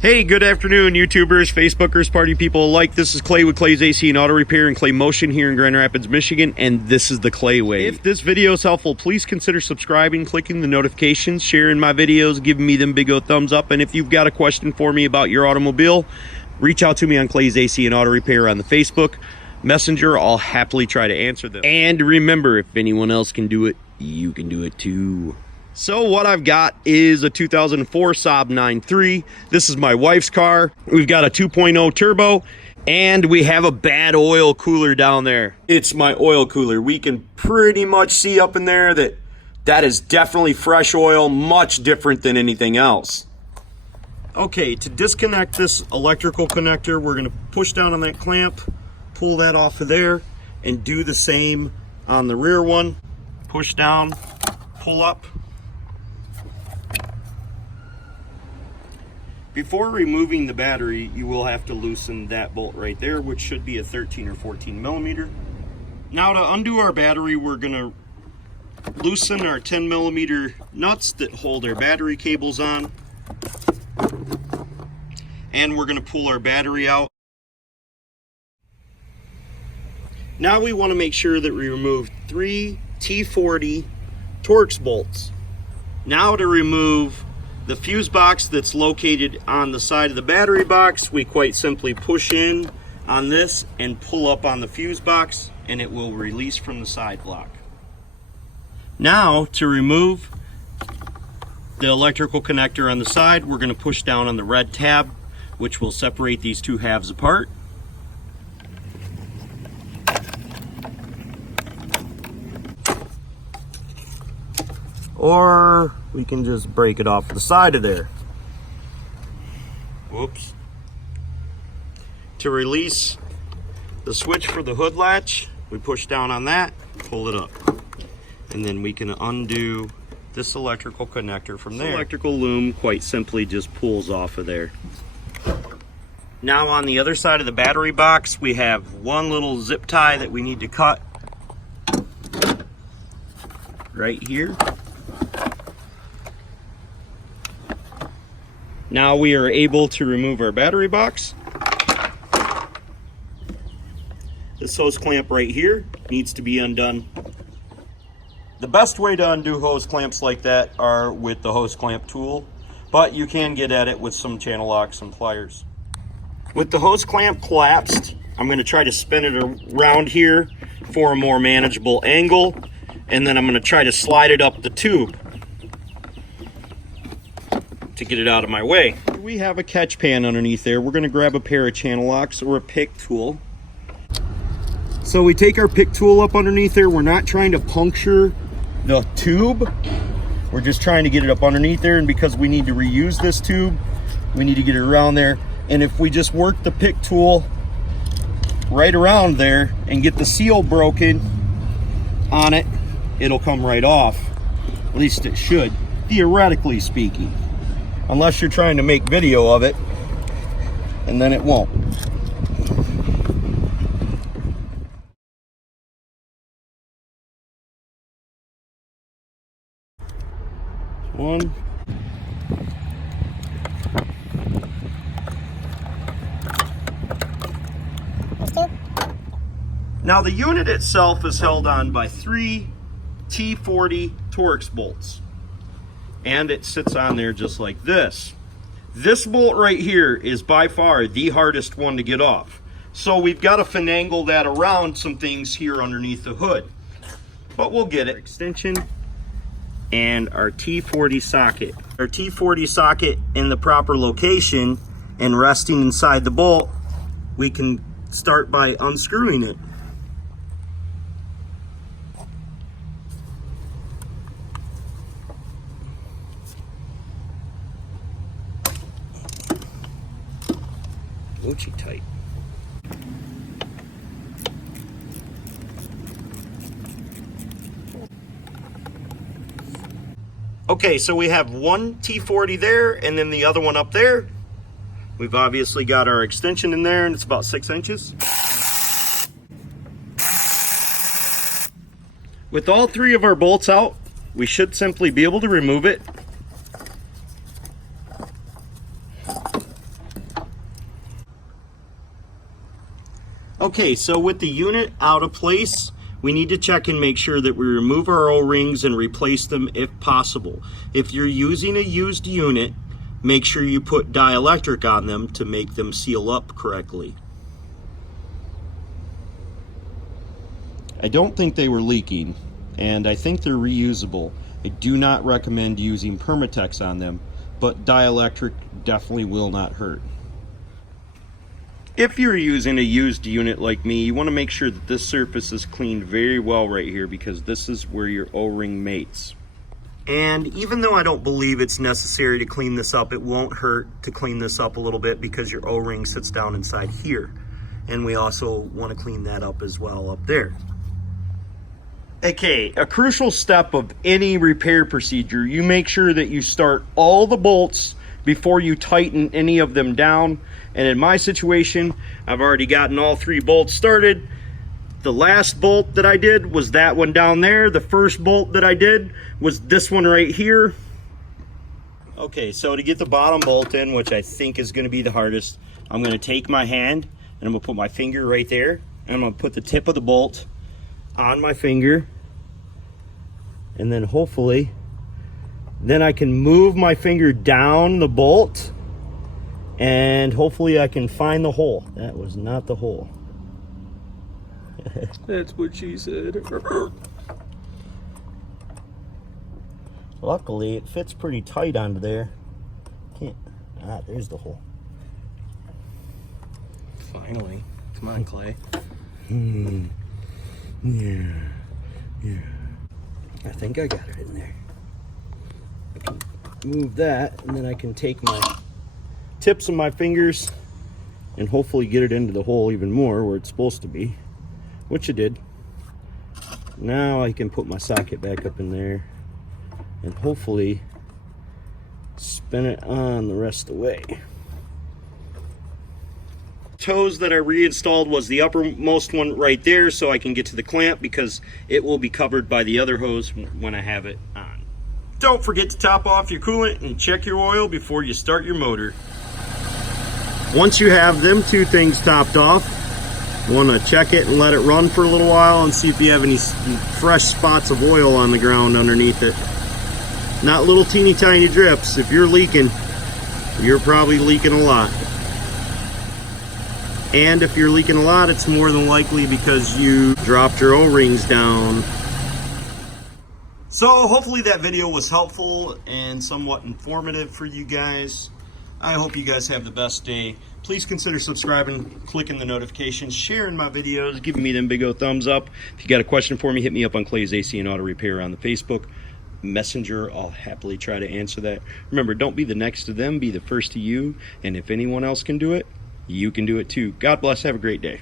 Hey, good afternoon, YouTubers, Facebookers, party people alike. This is Clay with Clay's AC and Auto Repair and Clay Motion here in Grand Rapids, Michigan, and this is the Clay Way. If this video is helpful, please consider subscribing, clicking the notifications, sharing my videos, giving me them big old thumbs up, and if you've got a question for me about your automobile, reach out to me on Clay's AC and Auto Repair on the Facebook Messenger. I'll happily try to answer them. And remember, if anyone else can do it, you can do it too. So what I've got is a 2004 Saab 9.3. This is my wife's car. We've got a 2.0 turbo, and we have a bad oil cooler down there. It's my oil cooler. We can pretty much see up in there that is definitely fresh oil, much different than anything else. Okay, to disconnect this electrical connector, we're gonna push down on that clamp, pull that off of there, and do the same on the rear one. Push down, pull up. Before removing the battery, you will have to loosen that bolt right there, which should be a 13 or 14 millimeter. Now to undo our battery, we're gonna loosen our 10 millimeter nuts that hold our battery cables on. And we're gonna pull our battery out. Now we wanna make sure that we remove 3 T40 Torx bolts. Now to remove the fuse box that's located on the side of the battery box, we quite simply push in on this and pull up on the fuse box, and it will release from the side block. Now to remove the electrical connector on the side, we're going to push down on the red tab, which will separate these two halves apart. Or we can just break it off the side of there. Whoops. To release the switch for the hood latch, we push down on that, pull it up. And then we can undo this electrical connector from there. Electrical loom quite simply just pulls off of there. Now on the other side of the battery box, we have one little zip tie that we need to cut right here. Now we are able to remove our battery box. This hose clamp right here needs to be undone. The best way to undo hose clamps like that are with the hose clamp tool, but you can get at it with some channel locks and pliers. With the hose clamp collapsed, I'm going to try to spin it around here for a more manageable angle, and then I'm going to try to slide it up the tube to get it out of my way. We have a catch pan underneath there. We're going to grab a pair of channel locks or a pick tool. So we take our pick tool up underneath there. We're not trying to puncture the tube. We're just trying to get it up underneath there, and because we need to reuse this tube, we need to get it around there. And if we just work the pick tool right around there and get the seal broken on it, it'll come right off. At least it should, theoretically speaking. Unless you're trying to make video of it, and then it won't. One. Now the unit itself is held on by 3 T40 Torx bolts. And it sits on there just like this. This bolt right here is by far the hardest one to get off. So we've got to finagle that around some things here underneath the hood. But we'll get it. Extension and our T40 socket. Our T40 socket in the proper location and resting inside the bolt, we can start by unscrewing it. Oochie tight. Okay, so we have one T40 there and then the other one up there. We've obviously got our extension in there, and it's about 6 inches. With all 3 of our bolts out, we should simply be able to remove it. Okay, so with the unit out of place, we need to check and make sure that we remove our O-rings and replace them if possible. If you're using a used unit, make sure you put dielectric on them to make them seal up correctly. I don't think they were leaking, and I think they're reusable. I do not recommend using Permatex on them, but dielectric definitely will not hurt. If you're using a used unit like me, you want to make sure that this surface is cleaned very well right here, because this is where your O-ring mates. And even though I don't believe it's necessary to clean this up, it won't hurt to clean this up a little bit because your O-ring sits down inside here. And we also want to clean that up as well up there. Okay, a crucial step of any repair procedure, you make sure that you start all the bolts before you tighten any of them down. And in my situation, I've already gotten all 3 bolts started. The last bolt that I did was that one down there. The first bolt that I did was this one right here. Okay, so to get the bottom bolt in, which I think is going to be the hardest, I'm going to take my hand and I'm going to put my finger right there, and I'm going to put the tip of the bolt on my finger, and then hopefully then I can move my finger down the bolt, and hopefully I can find the hole. That was not the hole. That's what she said. Luckily it fits pretty tight onto there. There's the hole. Finally. Come on, Clay. Yeah. I think I got it in there. I can move that, and then I can take my tips of my fingers and hopefully get it into the hole even more where it's supposed to be, which it did. Now I can put my socket back up in there and hopefully spin it on the rest of the way. Hose that I reinstalled was the uppermost one right there, so I can get to the clamp because it will be covered by the other hose when I have it on. Don't forget to top off your coolant and check your oil before you start your motor. Once you have them 2 things topped off, you want to check it and let it run for a little while and see if you have any fresh spots of oil on the ground underneath it. Not little teeny tiny drips. If you're leaking, you're probably leaking a lot. And if you're leaking a lot, it's more than likely because you dropped your O-rings down. So hopefully that video was helpful and somewhat informative for you guys. I hope you guys have the best day. Please consider subscribing, clicking the notifications, sharing my videos, giving me them big old thumbs up. If you got a question for me, hit me up on Clay's AC and Auto Repair on the Facebook Messenger. I'll happily try to answer that. Remember, don't be the next to them, be the first to you. And if anyone else can do it, you can do it too. God bless. Have a great day.